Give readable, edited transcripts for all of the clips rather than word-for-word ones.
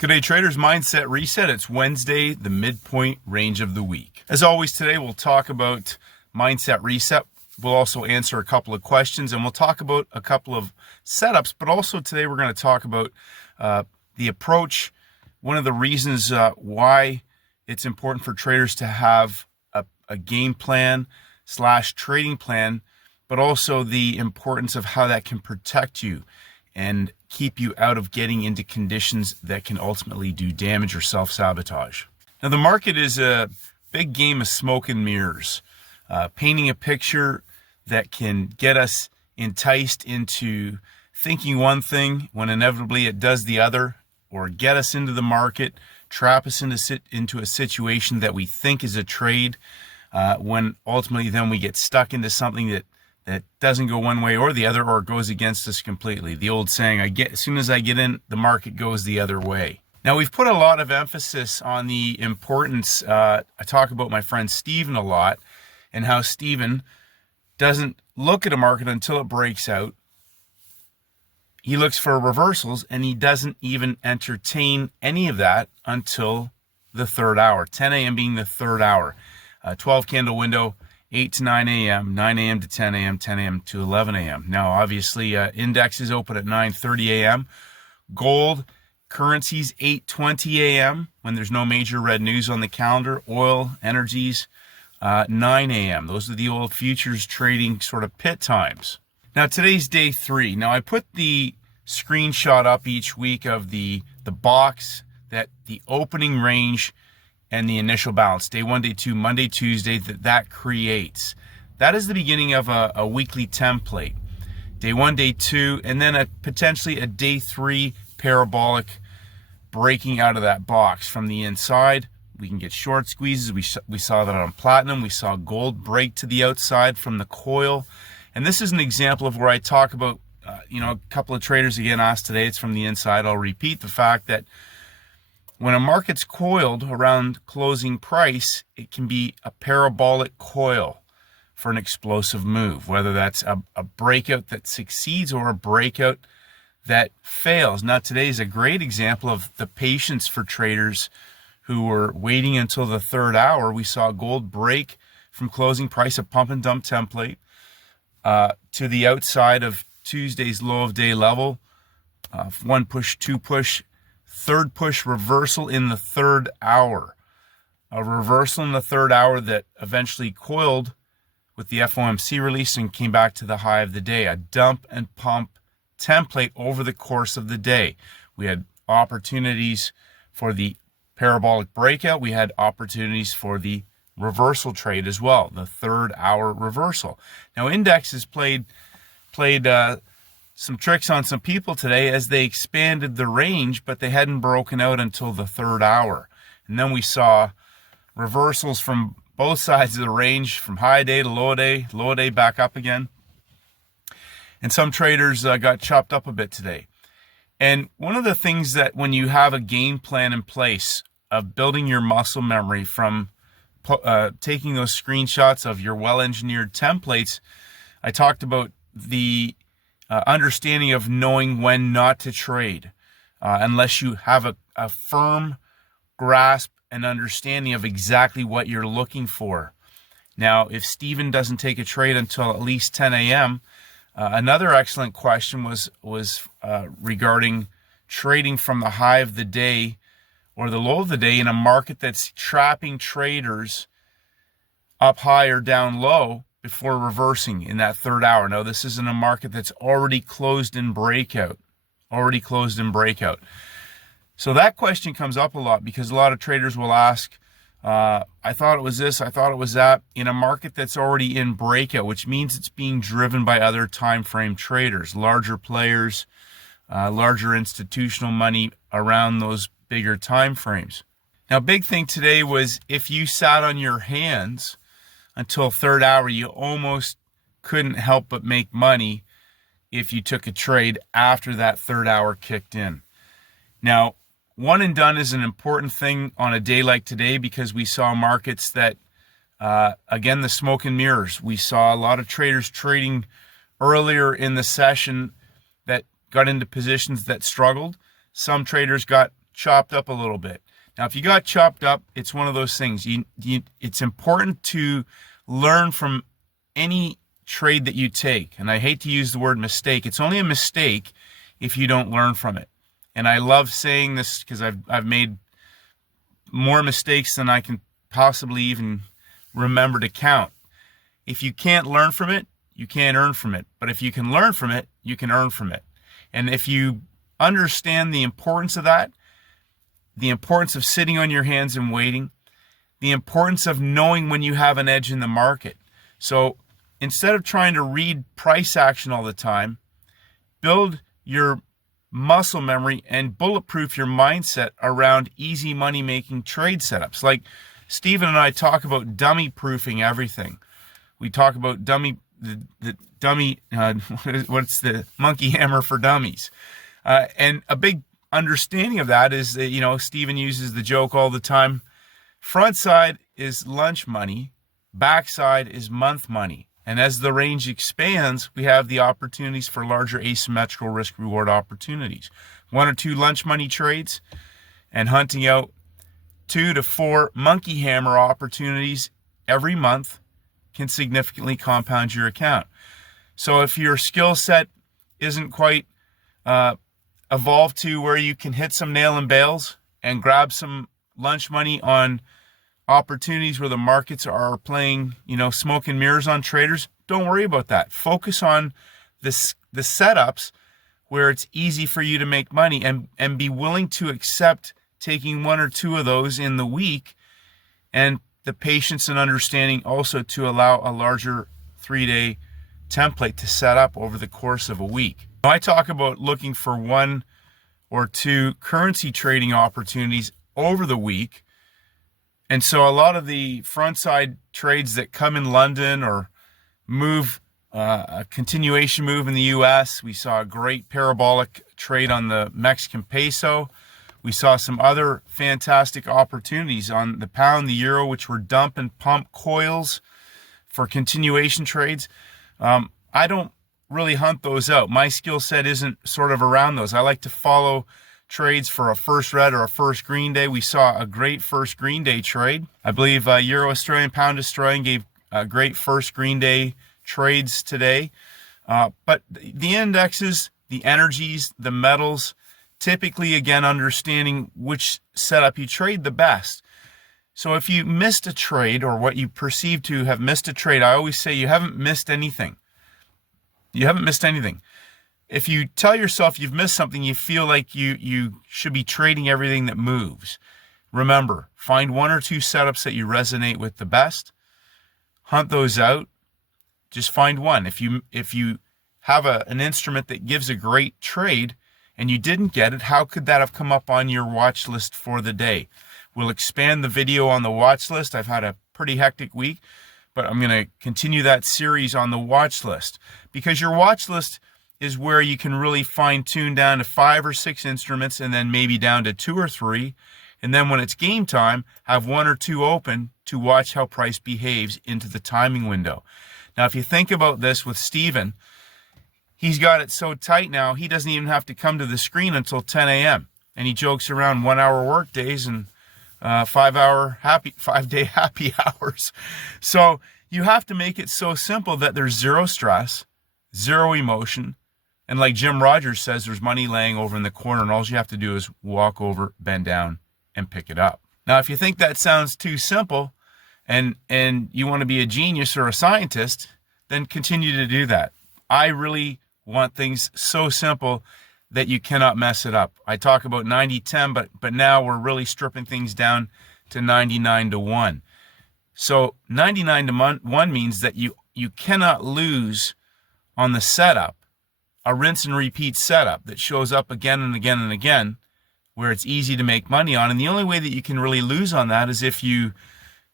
G'day traders, Mindset Reset. It's Wednesday, the midpoint range of the week. As always, today we'll talk about Mindset Reset. We'll also answer a couple of questions and we'll talk about a couple of setups, but also today we're going to talk about the approach, one of the reasons why it's important for traders to have a game plan / trading plan, but also the importance of how that can protect you and keep you out of getting into conditions that can ultimately do damage or self-sabotage. Now, the market is a big game of smoke and mirrors, painting a picture that can get us enticed into thinking one thing when inevitably it does the other, or get us into the market, trap us into a situation that we think is a trade, when ultimately then we get stuck into something that doesn't go one way or the other, or goes against us completely. The old saying, as soon as I get in, the market goes the other way. Now, we've put a lot of emphasis on the importance. I talk about my friend Steven a lot, and how Steven doesn't look at a market until it breaks out. He looks for reversals, and he doesn't even entertain any of that until the third hour, 10 a.m. being the third hour. 12 candle window, 8 to 9 a.m., 9 a.m. to 10 a.m., 10 a.m. to 11 a.m. Now, obviously, index is open at 9:30 a.m. Gold, currencies, 8:20 a.m. when there's no major red news on the calendar. Oil, energies, 9 a.m. Those are the oil futures trading sort of pit times. Now, today's day 3. Now, I put the screenshot up each week of the box that the opening range and the initial balance, day 1, day 2, Monday, Tuesday, that creates. That is the beginning of a weekly template. Day 1, day 2, and then potentially a day 3 parabolic breaking out of that box from the inside. We can get short squeezes. We saw that on platinum. We saw gold break to the outside from the coil. And this is an example of where I talk about, a couple of traders again asked today, it's from the inside. I'll repeat the fact that when a market's coiled around closing price, it can be a parabolic coil for an explosive move, whether that's a breakout that succeeds or a breakout that fails. Now, today is a great example of the patience for traders who were waiting until the third hour. We saw gold break from closing price, a pump and dump template, to the outside of Tuesday's low of day level. 1 push, 2 push, third push, reversal in the third hour. A reversal in the third hour that eventually coiled with the FOMC release and came back to the high of the day. A dump and pump template over the course of the day. We had opportunities for the parabolic breakout. We had opportunities for the reversal trade as well, the third hour reversal. Now, indexes played some tricks on some people today as they expanded the range, but they hadn't broken out until the third hour. And then we saw reversals from both sides of the range, from high day to low day back up again. And some traders got chopped up a bit today. And one of the things that when you have a game plan in place of building your muscle memory from taking those screenshots of your well-engineered templates, I talked about the understanding of knowing when not to trade unless you have a firm grasp and understanding of exactly what you're looking for. Now, if Steven doesn't take a trade until at least 10 a.m., another excellent question was regarding trading from the high of the day or the low of the day in a market that's trapping traders up high or down low before reversing in that third hour. Now, this is in a market that's already closed in breakout. So that question comes up a lot because a lot of traders will ask, I thought it was this, I thought it was that, in a market that's already in breakout, which means it's being driven by other time frame traders, larger players, larger institutional money around those bigger time frames. Now, big thing today was if you sat on your hands until third hour, you almost couldn't help but make money if you took a trade after that third hour kicked in. Now, one and done is an important thing on a day like today because we saw markets that, again, the smoke and mirrors. We saw a lot of traders trading earlier in the session that got into positions that struggled. Some traders got chopped up a little bit. Now, if you got chopped up, it's one of those things. It's important to learn from any trade that you take. And I hate to use the word mistake. It's only a mistake if you don't learn from it. And I love saying this because I've made more mistakes than I can possibly even remember to count. If you can't learn from it, you can't earn from it. But if you can learn from it, you can earn from it. And if you understand the importance of that, the importance of sitting on your hands and waiting, the importance of knowing when you have an edge in the market. So instead of trying to read price action all the time, build your muscle memory and bulletproof your mindset around easy money making trade setups. Like Stephen and I talk about dummy proofing everything. We talk about the what's the monkey hammer for dummies. And a big understanding of that is that, Stephen uses the joke all the time. Front side is lunch money, back side is month money. And as the range expands, we have the opportunities for larger asymmetrical risk reward opportunities. 1 or 2 lunch money trades and hunting out 2 to 4 monkey hammer opportunities every month can significantly compound your account. So if your skill set isn't quite evolved to where you can hit some nail and bales and grab some lunch money on opportunities where the markets are playing, smoke and mirrors on traders, don't worry about that. Focus on the setups where it's easy for you to make money, and be willing to accept taking 1 or 2 of those in the week, and the patience and understanding also to allow a larger 3-day template to set up over the course of a week. I talk about looking for 1 or 2 currency trading opportunities over the week. And so a lot of the front side trades that come in London or move, a continuation move in the US, we saw a great parabolic trade on the Mexican peso. We saw some other fantastic opportunities on the pound, the euro, which were dump and pump coils for continuation trades. I don't really hunt those out. My skill set isn't sort of around those. I like to follow trades for a first red or a first green day. We saw a great first green day trade. I believe Euro Australian, Pound Australian gave great first green day trades today. But the indexes, the energies, the metals, typically, again, understanding which setup you trade the best. So if you missed a trade, or what you perceive to have missed a trade, I always say you haven't missed anything. You haven't missed anything. If you tell yourself you've missed something, you feel like you should be trading everything that moves. Remember, find 1 or 2 setups that you resonate with the best. Hunt those out. Just find one. If you have an instrument that gives a great trade and you didn't get it, how could that have come up on your watch list for the day? We'll expand the video on the watch list. I've had a pretty hectic week, but I'm going to continue that series on the watch list, because your watch list is where you can really fine tune down to 5 or 6 instruments, and then maybe down to 2 or 3. And then when it's game time, have 1 or 2 open to watch how price behaves into the timing window. Now, if you think about this with Stephen, he's got it so tight now, he doesn't even have to come to the screen until 10 a.m. And he jokes around 1-hour work days and 5-day happy hours. So you have to make it so simple that there's zero stress, zero emotion. And like Jim Rogers says, there's money laying over in the corner, and all you have to do is walk over, bend down, and pick it up. Now, if you think that sounds too simple and you want to be a genius or a scientist, then continue to do that. I really want things so simple that you cannot mess it up. I talk about 90-10, but now we're really stripping things down to 99-1. So 99-1 means that you cannot lose on the setup, a rinse and repeat setup that shows up again and again and again, where it's easy to make money on. And the only way that you can really lose on that is if you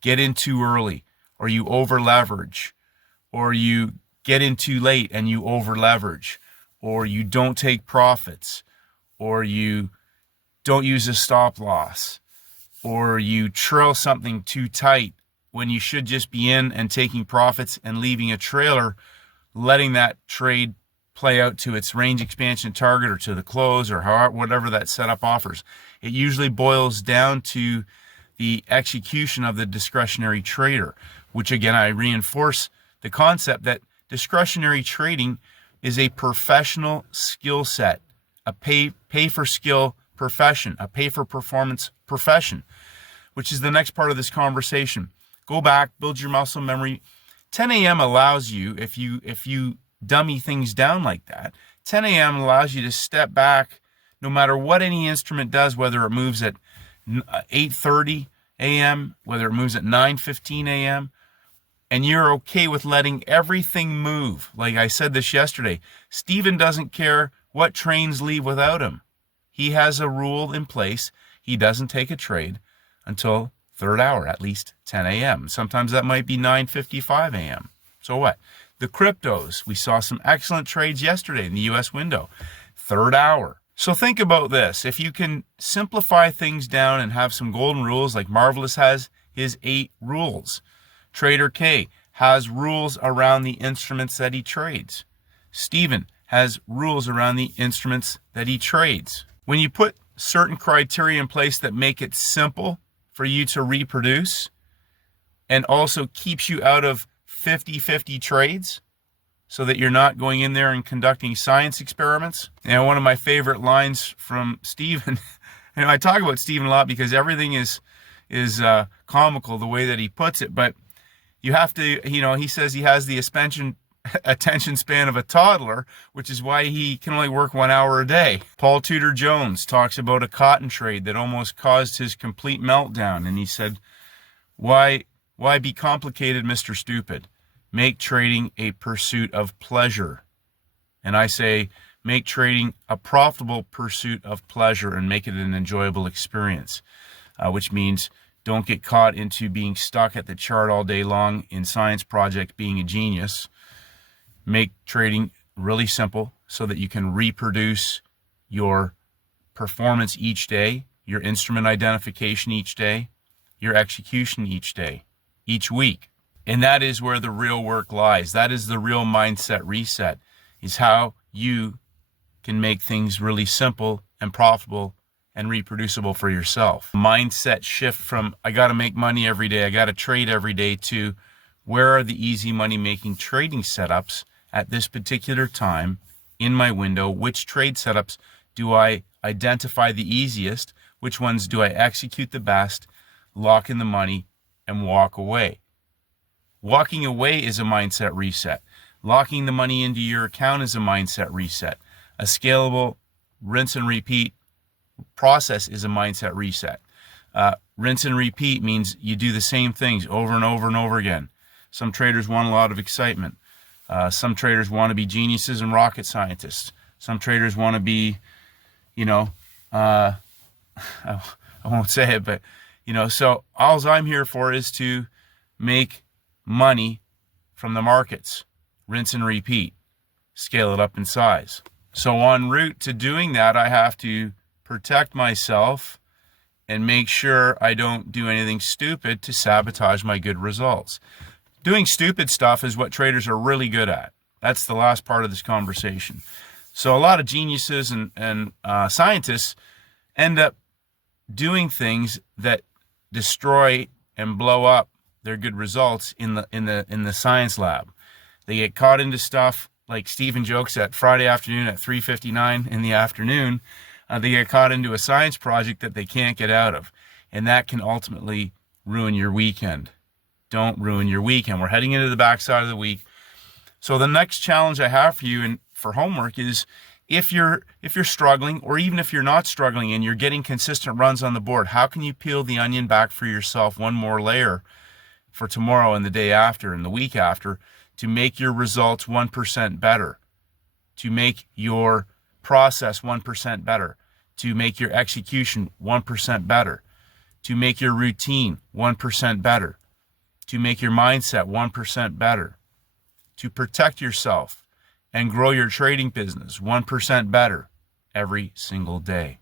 get in too early, or you over leverage, or you get in too late and you over leverage, or you don't take profits, or you don't use a stop loss, or you trail something too tight when you should just be in and taking profits and leaving a trailer, letting that trade play out to its range expansion target or to the close or whatever that setup offers. It usually boils down to the execution of the discretionary trader, which again, I reinforce the concept that discretionary trading is a professional skill set, a pay for skill profession, a pay for performance profession, which is the next part of this conversation. Go back, build your muscle memory. 10 a.m. allows you, if you dummy things down like that, 10 a.m. allows you to step back no matter what any instrument does, whether it moves at 8:30 a.m., whether it moves at 9:15 a.m., and you're okay with letting everything move. Like I said this yesterday, Steven doesn't care what trains leave without him. He has a rule in place. He doesn't take a trade until third hour, at least 10 a.m. Sometimes that might be 9:55 a.m. So what? The cryptos, we saw some excellent trades yesterday in the US window, third hour. So think about this. If you can simplify things down and have some golden rules like Marvelous has his 8 rules. Trader K has rules around the instruments that he trades. Steven has rules around the instruments that he trades. When you put certain criteria in place that make it simple for you to reproduce and also keeps you out of 50-50 trades so that you're not going in there and conducting science experiments. And one of my favorite lines from Steven, and I talk about Steven a lot because everything is comical the way that he puts it, but you have to, he says he has the attention span of a toddler, which is why he can only work 1 hour a day. Paul Tudor Jones talks about a cotton trade that almost caused his complete meltdown. And he said, why be complicated, Mr. Stupid? Make trading a pursuit of pleasure. And I say, make trading a profitable pursuit of pleasure and make it an enjoyable experience, which means don't get caught into being stuck at the chart all day long in science project being a genius. Make trading really simple so that you can reproduce your performance each day, your instrument identification each day, your execution each day, each week. And that is where the real work lies. That is the real mindset reset, is how you can make things really simple and profitable and reproducible for yourself. Mindset shift from I got to make money every day, I got to trade every day, to where are the easy money making trading setups at this particular time in my window? Which trade setups do I identify the easiest? Which ones do I execute the best, lock in the money, and walk away? Walking away is a mindset reset. Locking the money into your account is a mindset reset. A scalable rinse and repeat process is a mindset reset. Rinse and repeat means you do the same things over and over and over again. Some traders want a lot of excitement. Some traders want to be geniuses and rocket scientists. Some traders want to be, I won't say it, but, so all I'm here for is to make money from the markets. Rinse and repeat. Scale it up in size. So en route to doing that, I have to protect myself and make sure I don't do anything stupid to sabotage my good results. Doing stupid stuff is what traders are really good at. That's the last part of this conversation. So a lot of geniuses and scientists end up doing things that destroy and blow up their good results in the science lab. They get caught into stuff like Steven jokes at Friday afternoon at 3:59 in the afternoon. They get caught into a science project that they can't get out of, and that can ultimately ruin your weekend. Don't ruin your weekend. We're heading into the backside of the week. So the next challenge I have for you and for homework is if you're struggling, or even if you're not struggling and you're getting consistent runs on the board, how can you peel the onion back for yourself one more layer for tomorrow and the day after and the week after to make your results 1% better, to make your process 1% better, to make your execution 1% better, to make your routine 1% better, to make your mindset 1% better, to protect yourself and grow your trading business 1% better every single day.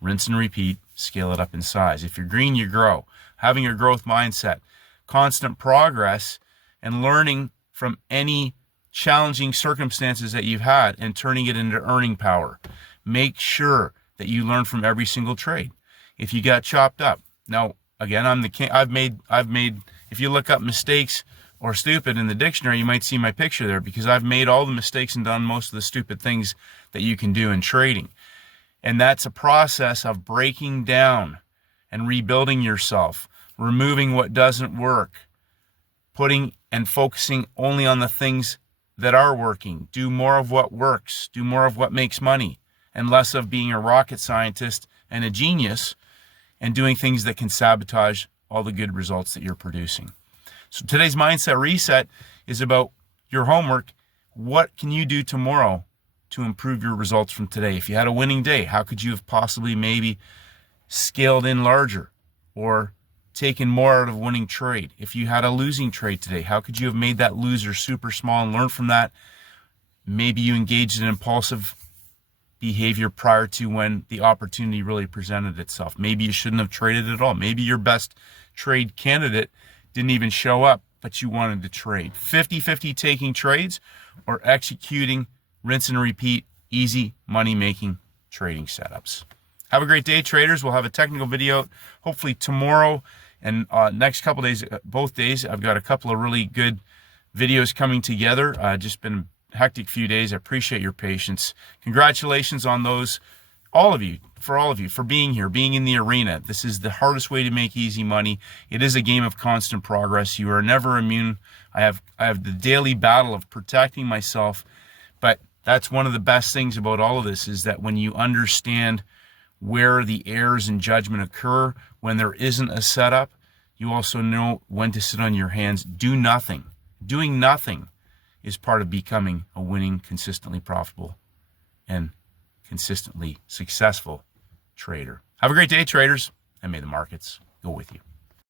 Rinse and repeat, scale it up in size. If you're green, you grow. Having a growth mindset, constant progress, and learning from any challenging circumstances that you've had and turning it into earning power. Make sure that you learn from every single trade. If you got chopped up. Now, again, I'm the king. I've made, if you look up mistakes or stupid in the dictionary, you might see my picture there, because I've made all the mistakes and done most of the stupid things that you can do in trading. And that's a process of breaking down and rebuilding yourself, removing what doesn't work, putting and focusing only on the things that are working. Do more of what works. Do more of what makes money, and less of being a rocket scientist and a genius and doing things that can sabotage all the good results that you're producing. So today's mindset reset is about your homework. What can you do tomorrow to improve your results from today? If you had a winning day, how could you have possibly maybe scaled in larger or taken more out of a winning trade? If you had a losing trade today, how could you have made that loser super small and learned from that? Maybe you engaged in impulsive behavior prior to when the opportunity really presented itself. Maybe you shouldn't have traded at all. Maybe your best trade candidate didn't even show up, but you wanted to trade. 50-50 taking trades or executing rinse and repeat easy money-making trading setups. Have a great day, traders. We'll have a technical video hopefully tomorrow and next couple days, both days. I've got a couple of really good videos coming together. Just been a hectic few days. I appreciate your patience. Congratulations on those, all of you, for being here, being in the arena. This is the hardest way to make easy money. It is a game of constant progress. You are never immune. I have the daily battle of protecting myself, but that's one of the best things about all of this, is that when you understand where the errors in judgment occur, when there isn't a setup, you also know when to sit on your hands. Do nothing. Doing nothing is part of becoming a winning, consistently profitable, and consistently successful trader. Have a great day, traders, and may the markets go with you.